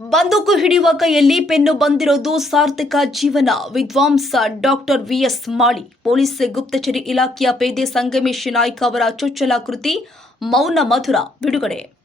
ಬಂದೂಕು ಹಿಡಿಯುವ ಕೈಯಲ್ಲಿ ಪೆನ್ನು ಬಂದಿರೋದು ಸಾರ್ಥಕ ಜೀವನ, ವಿದ್ವಾಂಸ doctor V S Mali. Police ಗುಪ್ತಚರಿ ಇಲಾಖೆಯ ಪೇದೆ ಸಂಗಮೇಶ್ ನಾಯ್ಕ ಅವರ ಚೊಚ್ಚಲ ಕೃತಿ, ಮೌನ ಮಧುರ ಬಿಡುಗಡೆ.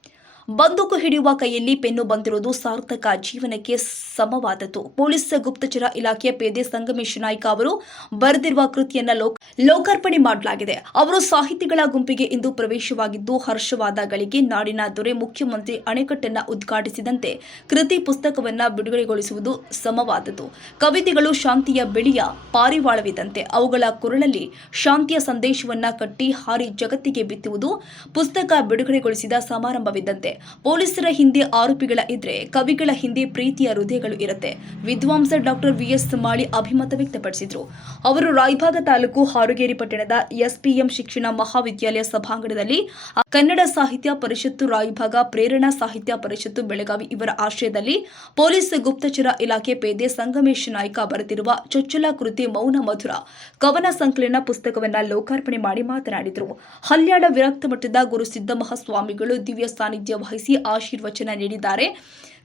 ಬಂದೂಕು ಹಿಡಿಯುವ ಕೈಯಲ್ಲಿ ಪೆನ್ನು ಬಂದಿರುವುದು ಸಾರ್ಥಕ ಜೀವನಕ್ಕೆ ಸಮವಾದದ್ದು. ಪೊಲೀಸ್ ಗುಪ್ತಚರ ಇಲಾಖೆಯ ಪೇದೆ ಸಂಗಮೇಶ್ ನಾಯ್ಕ ಅವರು ಬರೆದಿರುವ ಕೃತಿಯನ್ನ ಲೋಕ ಲೋಕಾರ್ಪಣೆ ಮಾಡಲಾಗಿದೆ. ಅವರು ಸಾಹಿತಿಗಳ ಗುಂಪಿಗೆ ಇಂದು ಪ್ರವೇಶವಾಗಿದ್ದು ಹರ್ಷವಾದಗಳಿಗೆ ನಾಡಿನ ದೊರೆ ಮುಖ್ಯಮಂತ್ರಿ ಅಣೆಕಟ್ಟನ್ನ ಉದ್ಘಾಟಿಸಿದಂತೆ ಕೃತಿ ಪುಸ್ತಕವನ್ನ ಬಿಡುಗಡೆಗೊಳಿಸುವುದು ಸಮವಾದದ್ದು. ಕವಿತೆಗಳು ಶಾಂತಿಯ ಬೆಳೆಯ ಪಾರಿವಾಳವಿದಂತೆ ಅವುಗಳ ಕೊರಳಲ್ಲಿ ಶಾಂತಿಯ ಸಂದೇಶವನ್ನ ಕಟ್ಟಿ ಹಾರಿ ಜಗತ್ತಿಗೆ ಬಿತ್ತುವುದು ಪುಸ್ತಕ ಬಿಡುಗಡೆಗೊಳಿಸಿದ ಸಮಾರಂಭವಿದ್ದಂತೆ. ಪೊಲೀಸರ ಹಿಂದೆ ಆರೋಪಿಗಳ ಇದ್ರೆ ಕವಿಗಳ ಹಿಂದೆ ಪ್ರೀತಿಯ ಹೃದಯಗಳು ಇರುತ್ತೆ. ವಿದ್ವಾಂಸ ಡಾಕ್ಟರ್ ವಿಎಸ್ ಮಾಳಿ ಅಭಿಮತ ವ್ಯಕ್ತಪಡಿಸಿದ್ರು. ಅವರು ರಾಯಭಾಗ ತಾಲೂಕು ಹಾರುಗೇರಿ ಪಟ್ಟಣದ ಎಸ್ಪಿಎಂ ಶಿಕ್ಷಣ ಮಹಾವಿದ್ಯಾಲಯ ಸಭಾಂಗಣದಲ್ಲಿ ಕನ್ನಡ ಸಾಹಿತ್ಯ ಪರಿಷತ್ತು ರಾಯಭಾಗ, ಪ್ರೇರಣಾ ಸಾಹಿತ್ಯ ಪರಿಷತ್ತು ಬೆಳಗಾವಿ ಇವರ ಆಶ್ರಯದಲ್ಲಿ ಪೊಲೀಸ್ ಗುಪ್ತಚರ ಇಲಾಖೆ ಪೇದೆ ಸಂಗಮೇಶ್ ನಾಯ್ಕ ಬರೆದಿರುವ ಚೊಚ್ಚಲ ಕೃತಿ ಮೌನ ಮಧುರ, ಕವನ ಸಂಕಲನ ಪುಸ್ತಕವನ್ನ ಲೋಕಾರ್ಪಣೆ ಮಾಡಿ ಮಾತನಾಡಿದರು. ಹಲ್ಯಾಡ ವಿರಕ್ತ ಮಠದ ಗುರು ಸಿದ್ದಮಹಾಸ್ವಾಮಿಗಳು ದಿವ್ಯ ಸಾನ್ನಿಧ್ಯ ವಹಿಸಿ ಆಶೀರ್ವಚನ ನೀಡಿದ್ದಾರೆ.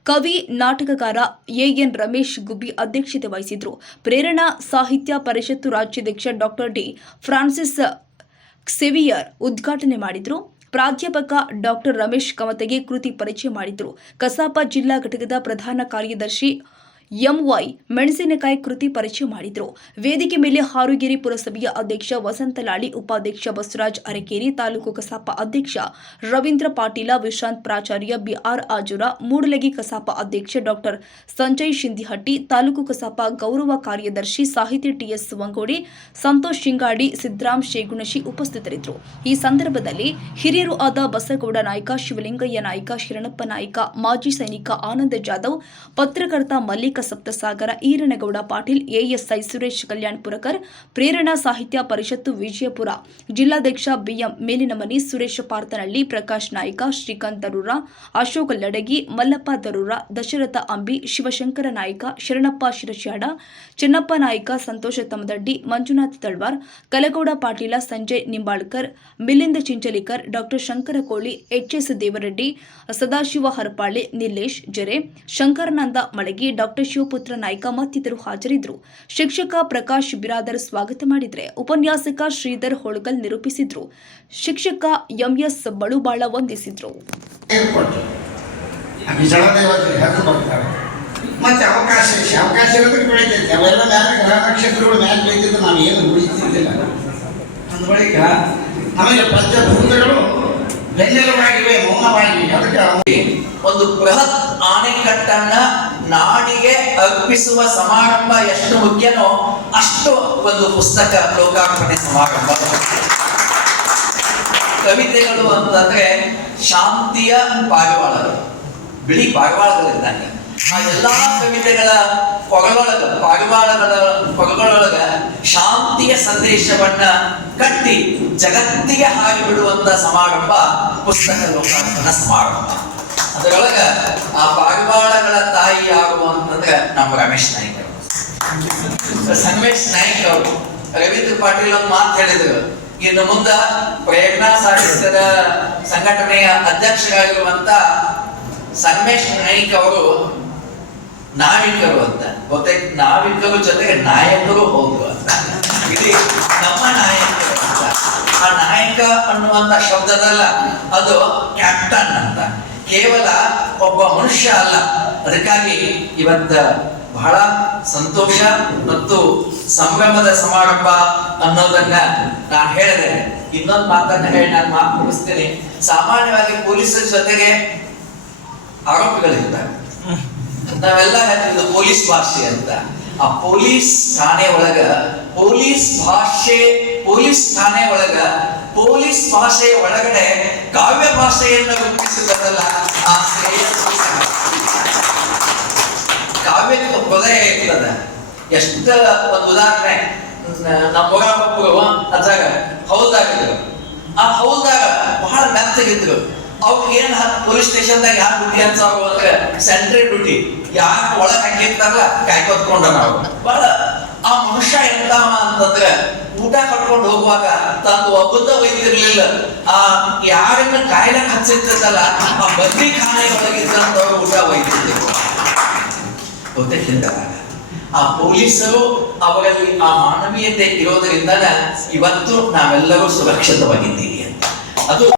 ಕವಿ, ನಾಟಕಕಾರ ಎಎನ್ ರಮೇಶ್ ಗುಬ್ಬಿ ಅಧ್ಯಕ್ಷತೆ ವಹಿಸಿದ್ರು. ಪ್ರೇರಣಾ ಸಾಹಿತ್ಯ ಪರಿಷತ್ತು ರಾಜ್ಯಾಧ್ಯಕ್ಷ ಡಾಕ್ಟರ್ ಡಿ. ಫ್ರಾನ್ಸಿಸ್ ಕ್ಸೆವಿಯರ್ ಉದ್ಘಾಟನೆ ಮಾಡಿದ್ರು. ಪ್ರಾಧ್ಯಾಪಕ ಡಾಕ್ಟರ್ ರಮೇಶ್ ಕಮತಗೆ ಕೃತಿ ಪರಿಚಯ ಮಾಡಿದ್ರು. ಕಸಾಪ ಜಿಲ್ಲಾ ಘಟಕದ ಪ್ರಧಾನ ಕಾರ್ಯದರ್ಶಿ ಎಂವೈ ಮೆಣಸಿನಕಾಯಿ ಕೃತಿ ಪರಿಚಯ ಮಾಡಿದ್ರು. ವೇದಿಕೆ ಮೇಲೆ ಹಾರುಗೇರಿ ಪುರಸಭೆಯ ಅಧ್ಯಕ್ಷ ವಸಂತಲಾಳಿ, ಉಪಾಧ್ಯಕ್ಷ ಬಸವರಾಜ್ ಅರಕೇರಿ, ತಾಲೂಕು ಕಸಾಪ ಅಧ್ಯಕ್ಷ ರವೀಂದ್ರ ಪಾಟೀಲ, ವಿಶ್ರಾಂತ್ ಪ್ರಾಚಾರ್ಯ ಬಿಆರ್ ಆಜುರ, ಮೂಡಲಗಿ ಕಸಾಪ ಅಧ್ಯಕ್ಷ ಡಾಕ್ಟರ್ ಸಂಜಯ್ ಶಿಂದಿಹಟ್ಟಿ, ತಾಲೂಕು ಕಸಾಪ ಗೌರವ ಕಾರ್ಯದರ್ಶಿ ಸಾಹಿತಿ ಟಿಎಸ್ ವಂಗೋಡಿ ಸಂತೋಷ್ ಶಿಂಗಾಡಿ ಸಿದ್ದರಾಮ್ ಶೇಗುಣಶಿ ಉಪಸ್ಥಿತರಿದ್ದರು. ಈ ಸಂದರ್ಭದಲ್ಲಿ ಹಿರಿಯರು ಆದ ಬಸಗೌಡ ನಾಯ್ಕ, ಶಿವಲಿಂಗಯ್ಯ ನಾಯ್ಕ, ಶರಣಪ್ಪ ನಾಯ್ಕ, ಮಾಜಿ ಸೈನಿಕ ಆನಂದ ಜಾಧವ್, ಪತ್ರಕರ್ತ ಮಲ್ಲಿಕ ಸಪ್ತಸಾಗರ ಈರನಗೌಡ ಪಾಟೀಲ್, ಎಎಸ್ಐ ಸುರೇಶ್ ಕಲ್ಯಾಣಪುರಕರ್ ಪ್ರೇರಣಾ ಸಾಹಿತ್ಯ ಪರಿಷತ್ತು ವಿಜಯಪುರ. ಜಿಲ್ಲಾಧ್ಯಕ್ಷ B M Melinamani Suresh Parthanahalli, Prakash Naik, Shrikant Darur Ashok Ladagi, Mallappa Darur, Dasharath Ambi, Shivashankar Naik, Sharanappa Shirashyad Chennappa Naik, Santosh Tamadaddi Manjunath Talwar, Kalagouda Patil, Sanjay Nimbalkar, Milind Chinchalikar, doctor Shankar Koli H S Devareddy, Sadashiv Harapale Nilesh Jare, Shankaranand Malagi, doctor Shivaputra Naik ಮತ್ತಿತರು ಹಾಜರಿದ್ದರು. ಶಿಕ್ಷಕ ಪ್ರಕಾಶ್ ಬಿರಾದರ್ ಸ್ವಾಗತ ಮಾಡಿದ್ರೆ ಉಪನ್ಯಾಸಕ ಶ್ರೀಧರ್ ಹೊಳಗಲ್ ನಿರೂಪಿಸಿದ್ರು. ಶಿಕ್ಷಕ MS ಬಳುಬಾಳ ವಂದಿಸಿದ್ರು. ಮತ್ತೆ ಅವಕಾಶ ಅವಕಾಶ ಇರೋದಕ್ಕೆ ಬೆಳೀತೈತೆ. ಅವೆಲ್ಲ ಮ್ಯಾಲೆ ಗ್ರಹ ನಕ್ಷತ್ರಗಳು ಮ್ಯಾಲೆ ಬೆಳಿತಿದ್ದು ನಾವು ಏನು ಉಳಿತಿದ್ದಿಲ್ಲ ಅಂದ ಬಳಿಕ ನಮಗೆ ಪಂಚಭೂತಗಳು ಬೆನ್ನೆಲುಬಾಗಿವೆ ಮೌನವಾಗಿವೆ ಅದಕ್ಕೆ ಒಂದು ಬೃಹತ್ ಆಣೆಕಟ್ಟನ್ನ ನಾಡಿಗೆ ಅರ್ಪಿಸುವ ಸಮಾರಂಭ ಎಷ್ಟು ಮುಖ್ಯನೋ ಅಷ್ಟು ಒಂದು ಪುಸ್ತಕ ಲೋಕಾರ್ಪಣೆ ಸಮಾರಂಭ. ಕವಿತೆಗಳು ಅಂತಂದ್ರೆ ಶಾಂತಿಯ ಪಾರಿವಾಳಗಳು, ಬಿಳಿ ಪಾರಿವಾಳಗಳಿದ್ದಾನೆ. ಆ ಎಲ್ಲಾ ಕವಿತೆಗಳ ಕೊಗಳೊಳಗ ಪಾರಿವಾಳಗಳ ಕೊಗಳೊಳಗ ಶಾಂತಿಯ ಸಂದೇಶವನ್ನ ಕಟ್ಟಿ ಜಗತ್ತಿಗೆ ಹಾರಿ ಬಿಡುವಂತ ಸಮಾರಂಭ ಪುಸ್ತಕ ಲೋಕಾರ್ಪಣ ಸಮಾರಂಭ. ಅದರೊಳಗ ಆ ಪಾರಿವಾಳಗಳ ತಾಯಿ ಆಗುವಂತದ ನಮ್ಮ ರಮೇಶ್ ನಾಯ್ಕ ಸಂಗಮೇಶ್ ನಾಯ್ಕ ಅವರು, ರವೀಂದ್ರ ಪಾಟೀಲ್ ಒಂದು ಮಾತು ಹೇಳಿದ್ರು. ಇನ್ನು ಮುಂದ ಪ್ರೇರಣಾ ಸಾಹಿತ್ಯದ ಸಂಘಟನೆಯ ಅಧ್ಯಕ್ಷರಾಗಿರುವಂತ ಸಂಗಮೇಶ್ ನಾಯ್ಕ ಅವರು ನಾವಿಕರು ಅಂತ. ಗೊತ್ತಾಯ್ತು ನಾವಿಕರು ಜೊತೆಗೆ ನಾಯಕರು ಹೌದು ಅಂತ. ಇಲ್ಲಿ ನಮ್ಮ ನಾಯಕರು ಅಂತ. ಆ ನಾಯಕ ಅನ್ನುವಂತ ಶಬ್ದದಲ್ಲ, ಅದು ಕ್ಯಾಪ್ಟನ್ ಅಂತ. ಕೇವಲ ಒಬ್ಬ ಮನುಷ್ಯ ಅಲ್ಲ. ಅದಕ್ಕಾಗಿ ಇವತ್ತ ಬಹಳ ಸಂತೋಷ ಮತ್ತು ಸಂಭ್ರಮದ ಸಮಾರಂಭ ಅನ್ನೋದನ್ನ ನಾನು ಹೇಳಿದೆ. ಇನ್ನೊಂದು ಮಾತನ್ನ ಹೇಳಿ ನಾನು ಮಾತು ಮುಗಿಸ್ತೇನೆ. ಸಾಮಾನ್ಯವಾಗಿ ಪೊಲೀಸರ ಜೊತೆಗೆ ಆರೋಪಿಗಳಿರ್ತಾರೆ. ನಾವೆಲ್ಲ ಹೇಳ್ತಿದ್ದು ಪೊಲೀಸ್ ಭಾಷೆ ಅಂತ. ಆ ಪೊಲೀಸ್ ಠಾಣೆ ಒಳಗ, ಪೊಲೀಸ್ ಭಾಷೆ, ಪೊಲೀಸ್ ಠಾಣೆ ಒಳಗ, ಪೊಲೀಸ್ ಭಾಷೆಯ ಒಳಗಡೆ ಕಾವ್ಯ ಭಾಷೆಯನ್ನು ರೂಪಿಸಿದ್ದಲ್ಲ ಆ ಶ್ರೇಯಸ್ಸು ಸಹ. ಕಾವ್ಯಕ್ಕೆ ಹೃದಯ ಇರ್ತದ. ಎಷ್ಟ ಒಂದು ಉದಾಹರಣೆ, ನಮ್ಮ ಒಬ್ಬರು ಅದ್ರಾಗ, ಹೌದಾಗಿದ್ರು. ಆ ಹೌದಾಗ ಬಹಳ ಮೆತ್ತಗಿದ್ರು. ಅವ್ರಿಗೆ ಏನ್ ಪೊಲೀಸ್ ಸ್ಟೇಷನ್ದಾಗ ಯಾರು ಡ್ಯೂಟಿ ಅಂತ ಅಂದ್ರೆ ಸೆಂಟ್ರಲ್ ಡ್ಯೂಟಿ ಯಾರು ಒಳಗೆ ಹಾಕಿರ್ತಾರಲ್ಲ ಕಾಯ್ಕೊತ್ಕೊಂಡ ನಾವು. ಬಹಳ ಆ ಮನುಷ್ಯ ಎಂತಾವ ಅಂತಂದ್ರೆ ಊಟ ಕಟ್ಕೊಂಡು ಹೋಗುವಾಗ ತಂದು ಒಬ್ಬದ ಒಯ್ತಿರ್ಲಿಲ್ಲ ಆ, ಯಾರನ್ನ ಕಾಯಿಲೆ ಹಚ್ಚಿರ್ತದಲ್ಲ ಆ ಬದ್ರಿ ಖಾನೆ ಒಳಗಿದ್ದಂತವ್ರು ಊಟ ಒಯ್ತಿದ್ರು ಗೊತ್ತಿಲ್ಲ ಆ ಪೊಲೀಸರು ಅವರಲ್ಲಿ ಆ ಮಾನವೀಯತೆ ಇರೋದರಿಂದ ಇವತ್ತು ನಾವೆಲ್ಲರೂ ಸುರಕ್ಷಿತವಾಗಿದ್ದೀವಿ ಅಂತ. ಅದು